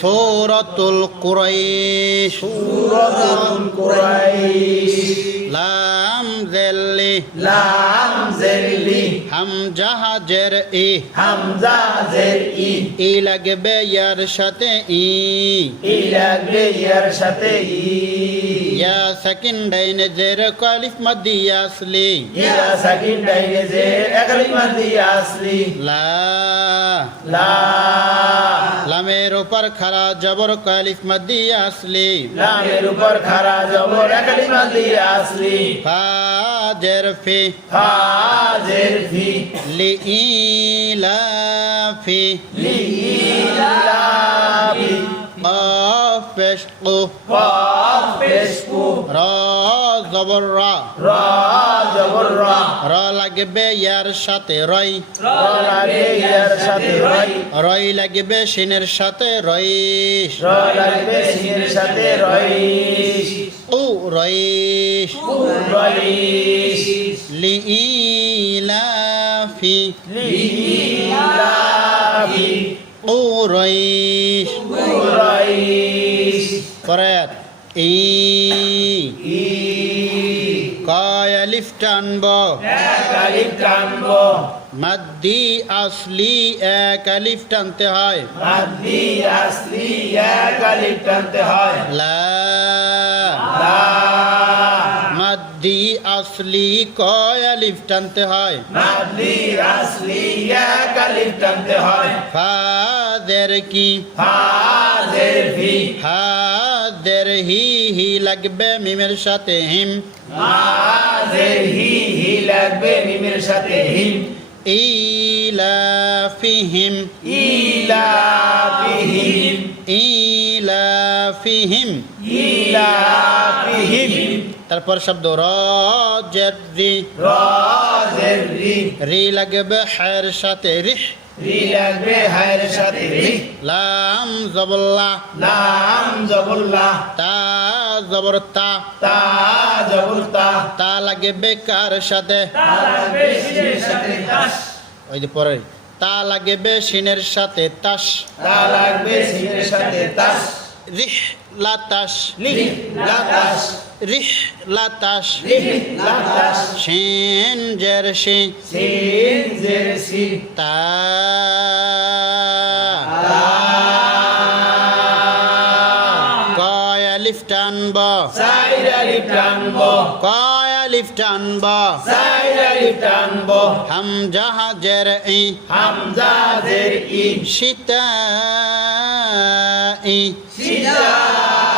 সূরাতুল কুরাইশ সূরাতুল কুরাইশ লাম জেল্লি লাম জেরলি হামজা জের ই হামজা জের ই ই লাগবে ইয়ার সাথে ই ই লাগবে ইয়ার সাথে ই ইয়া সাকিন ডাইনে জের কালিফ মাদি আসলি ইয়া সাকিন ডাইনে যে একলিমা দিয়ে আসলি লা লা লামের উপর খারা জবর কালিফ মাদি আসলি লামের উপর খারা জবর একলিমা দিয়ে আসলি ফা জের ফি ফা জের ফি লি ইলাফি লিলাফি قاف পেশ কু قاف পেশ কু রা জবর রা রা জবর রা রা লাগবে ইয়ার সাথে রয় রা লাগে ইয়ার সাথে রই রয় লাগবে শিনের সাথে রইশ রা লাগবে সিনের সাথে রইশ উ রইশ রইশ লি ইলাফি লিলাফি উ রইশ রইশ করাত ই ই কয় আলিফ টানব এক আলিফ টানব মাদ্দি আসলি এক আলিফ টানতে হয় মাদ্দি আসলি এক আলিফ টানতে হয় লা লা মাদ্দি আসলি কয় আলিফ টানতে হয় মাদ্দি আসলি এক আলিফ টানতে হয় ফাদের কি ফা জের ফি হাদের হি লাগবে মিমের সাথে হিম মা জের হি লাগবে মিমের সাথে হিম ইলাফিহিম ইলাফিহিম ইলাফিহিম ইলাফিহিম তারপর শব্দ র জের রি রা জের রি রি লাগবে হায়ের সাথে রিহ রি লাগবে হায়ের সাথে রি লাম জবল্লা লাম জবরল্লাহ তা জবর তা তা জবর তা তা লাগবে কার সাথে তা লাগবে সিনের সাথে তাস ওই যে পরে তা লাগবে শিনের সাথে তাস তা লাগবে সিনের সাথে তাস রিহ লাতাস লি লাতাস রিহ লাতাস লি লাতাস শিন জের শি সিন জের সি তা কয় আলিফ টানব সাইর আলিফ টানব কয় আলিফ টানব সাইর আলিফ টানব হামজা জের ই হামজা জের ই শীতা ই সিজারি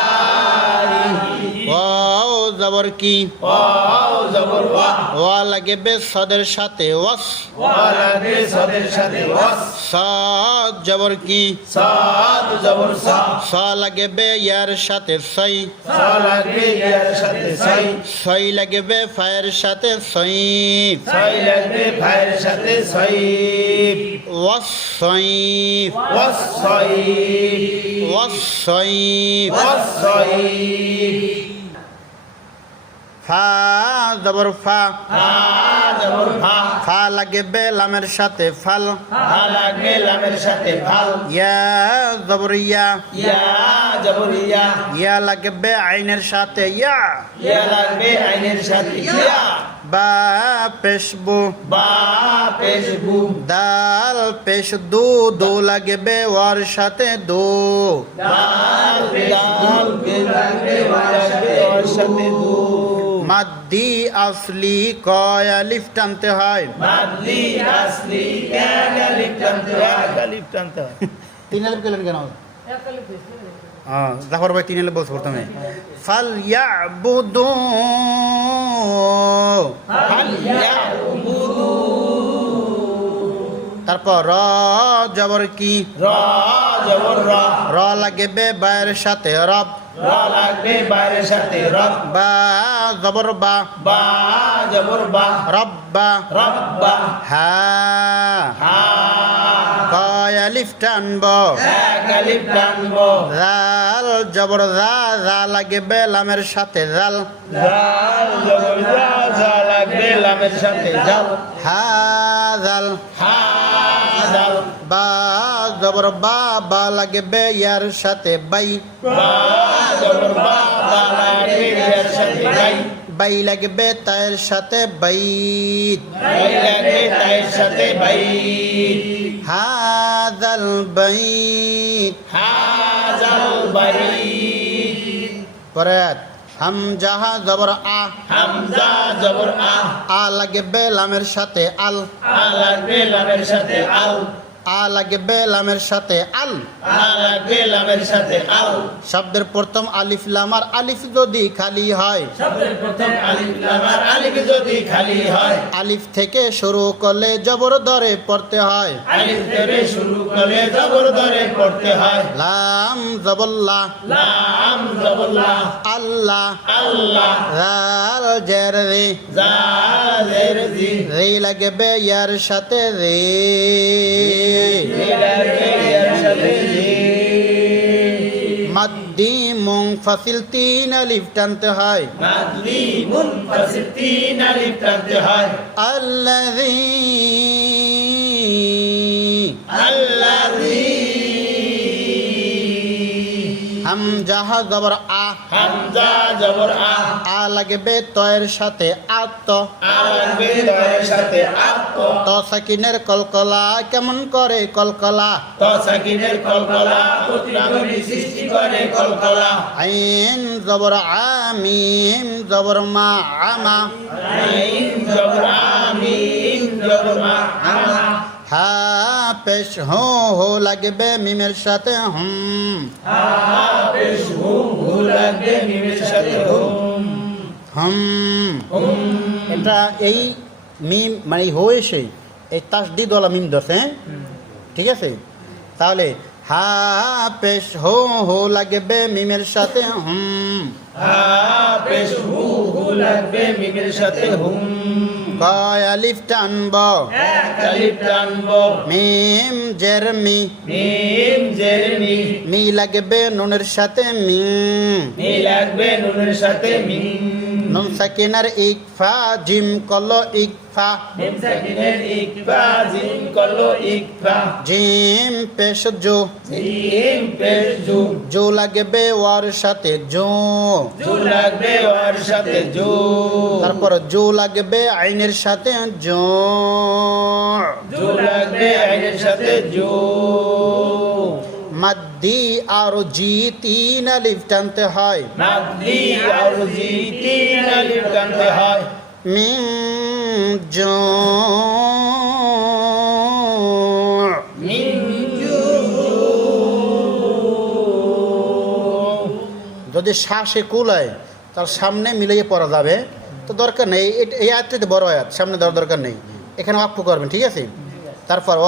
ওয়াও জবর কি ওয়াও জবর ওয়া ওয়া লাগবে সদের সাথে ওয়াস ওয়া লাগবে সদের সাথে ওয়াস সাদ জবর কি সাদ জবর সা সা লাগবে ইয়ার সাথে সই সা লাগবে ইয়ার সাথে সাই সই লাগবে ফায়ের সাথে সই সাই লাগবে ফায়ের সাথে সাইফ ওয়াস সই ওয়াস সাইফ ওয়াস সই ওয়াস সাইফ ফা জবর ফা ফা জবর ফা ফা লাগবে লামের সাথে ফাল ফা লাগবে লামের সাথে ফাল ইয়া জবর ইয়া ইয়া জবর ইয়া ইয়া লাগবে আইনের সাথে ইয়া ইয়া লাগবে আইনের সাথে ইয়া বা পেশবু বা পেশবু দাল পেশ দু দু লাগবে ওয়ার সাথে দু দাল দাল লাগবে ওয়ার সাথে দু মাদ্দি আসলি কয় আলিফ টানতে হয় মাদ্দি আসলি এক আলিফ টানতে হয় এক আলিফ টানতে হয় তিন আলিফ কেন কেন জাফর ভাই তিন আলিফ বলছে প্রথমে ফাল ইয়াবুদু হাল ইয়াবুদু তারপর র জবর কি রা জবর রা র লাগবে বায়ের সাথে রব রা লাগবে বাইরের সাথে রব বা জবর বা বা জবর বা রব্বা রব্বা হা হা কয় আলিফ টানব এক আলিফ টানব জাল জবর জা জা লাগবে লামের সাথে জাল জাল জবর জা জা লাগবে লামের সাথে জাল হা জাল হা জাল বা জবর বা বা লাগবে ইয়ার সাথে বাই বা জবর বা বা লাগবে ইয়ার সাথে বাই বাই লাগবে তায়ের সাথে বাইত বাই লাগবে তায়ের সাথে বাই হাযাল বাইত হাযাল বাই পরে হামজা জবর আ হামজা জবর আ লাগবে লামের সাথে আল আ লাগবে লামের সাথে আল আ লাগবে লামের সাথে আল আ লাগবে লামের সাথে আল শব্দের প্রথম আলিফ লাম আর আলিফ যদি খালি হয় শব্দের প্রথম আলিফ লাম আর আলিফ যদি খালি হয় আলিফ থেকে শুরু করলে জবর ধরে পড়তে হয় আলিফ থেকে শুরু করে জবর ধরে পড়তে হয় লাম জবল্লা লাম জবর লা আল্লাহ আল্লাহ জাল জের রে জালের জি রে লাগবে ইয়ার সাথে রে লাগবে ইয়ার সাথে জি মাদ্দি মুনফাসিল তিন আলিফ টানতে হয় মাদলি মুনফাসিল তিন আলিফ টানতে হয় আল্লাযী আল্লাযী হামজা জবর আ হামজা জবর আ লাগবে তয়ের সাথে আত আ লাগবে তায়ের সাথে আত ত সাকিনের কলকলা কেমন করে কলকলা তো সাকিনের কলকলা প্রতিধ্বনি সৃষ্টি করে কলকলা আইন জবর আ মিম জবর মা আমা আইন জবর আমিন জবর মা আমা হা পেশ হো লাগবে মিমের সাথে হুম বেশ হুম হু লাগবে মিমের সাথে হুম হুম এটা এই মিম মানে হো এসে এই তাসদিদ ওয়ালা মিম দশ হ্যাঁ ঠিক আছে তাহলে হা পেশ হো লাগবে মিমের সাথে হুম বেশ হু হু লাগবে মিমের সাথে হুম কয় আলিফ টানব এক আলিফ টানব মিম জের মি মিম জের মি মি লাগবে নুনের সাথে মিম মি লাগবে নুনের সাথে মিম নুন সাকিনার ইকফা জিম কল ইকফা মিম সাকিনের ইকফা জিম কলো ইকফা জিম পেশ জো জিম পেশ জু জো লাগবে ওয়ার সাথে জো জু লাগবে ওর সাথে জু তারপর জো লাগবে আইনের সাথে জো জু লাগবে আইনের সাথে জু মাদ্দি আর জি তিন আলিফ টানতে হয় মাদলি আর জি তিন আলিফ টানতে হয় মিম জো মিম জু যদি শ্বাসে কুলায় তার সামনে মিলিয়ে পড়া যাবে তো দরকার নেই এই আয়াতটা বড় আয়াত সামনে দেওয়ার দরকার নেই এখানে ওয়াকফ করবেন ঠিক আছে তারপর ও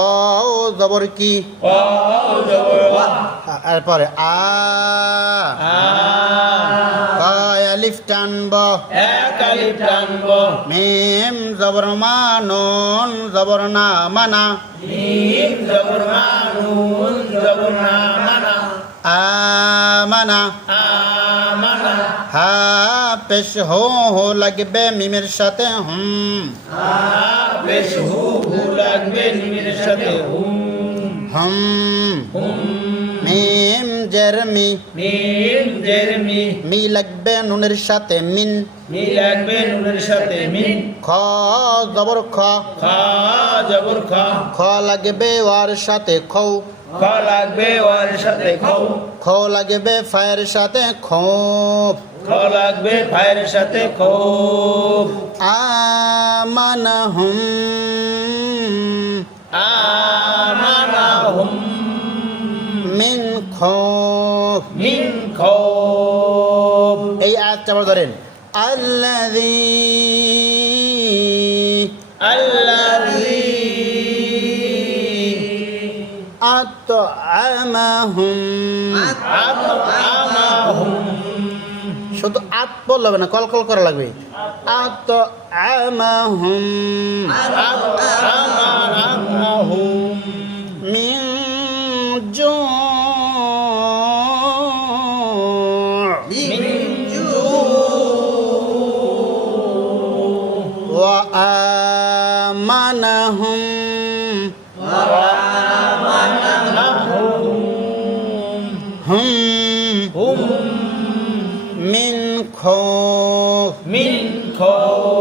জবর কি ওয়াও জবর ওয়া তারপরে আ আলিফ টানব এক আলিফ টানব মিম জবর মা নুন জবর না মানা মিম জবর মা নুন জবর না মানা আমানা আমানা হা পেশ হো লাগবে মিমের সাথে হুম বেশ হু হু লাগবে মিমের সাথে হুম হুম মিম জের মি মিম জের মি মি লাগবে নুনের সাথে মিন মি লাগবে নুনের সাথে মিন খ জবর খ খা জবর খা খ লাগবে ওয়ার সাথে খৌ খ লাগবে ওর সাথে খৌ খ লাগবে ফায়ের সাথে খোপ খ লাগবে ফায়ের সাথে খৌফ আমানা হুম আমানা হুম মিন খোপ মিন খৌফ এই আয়াতটা আবার ধরেন আল্লাযী আল্লাযী আতআমাহুম আতআমাহুম শুধু আত বললে হবে না কলকল করা লাগবে আতআমাহুম আতআমাহুম মিন জু' মিন জু ওয়া আমানাহুম হুম হুম মিন খৌফ মিন খৌফ